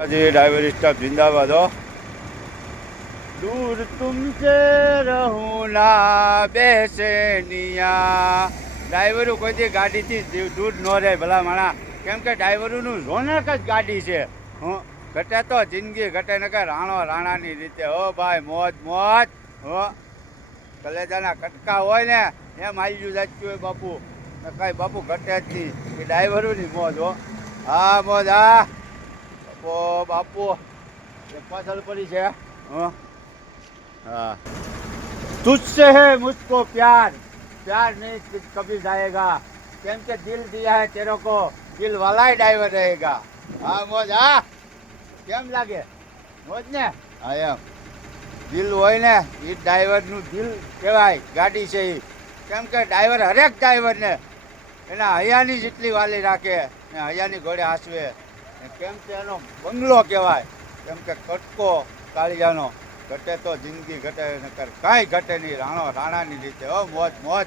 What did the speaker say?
जी driver staff जिंदाबाद हो। दूर तुमसे रहूं ना બેસેનિયા ડ્રાઈવરો કોઈથી ગાડીથી દૂર ન રહે ભલા માણા, કેમ કે ડ્રાઈવરોનું રોનક જ ગાડી છે. હું ઘટે તો જિંદગી ઘટે ન કે રાણો રાણાની રીતે. હો ભાઈ મોજ મોજ. હો કલેજાના કટકા હોય ને એમ આલ્યું જાતું હોય બાપુ, કાંઈ બાપુ ઘટે જ નહીં. એ ડ્રાઈવરોની મોજ. હો હા મોજ. હા બાપુ બાપુ એક પાછળ પડી છે. हाँ हाँ तुझसे है मुझको प्यार, प्यार नहीं कभी जाएगा, केम के दिल दिया है तेरे को, दिल वाला ही ड्राइवर रहेगा. હા મોજ. હા કેમ લાગે? મોજ ને. હા એમ દિલ હોય ને એ ડ્રાઈવરનું દિલ કહેવાય ગાડી છે એ. કેમ કે ડ્રાઈવર હરેક ડ્રાઈવરને એના હૈયાની જેટલી વાલી રાખે ને હૈયાની ઘોડે હાંસવે. કેમ કે એનો બંગલો કહેવાય. કેમ કે કટકો કાળિયાનો ઘટે તો જિંદગી ઘટે નકર કાંઈ ઘટે નહીં. રાણો રાણાની રીતે. હો મોજ મોજ.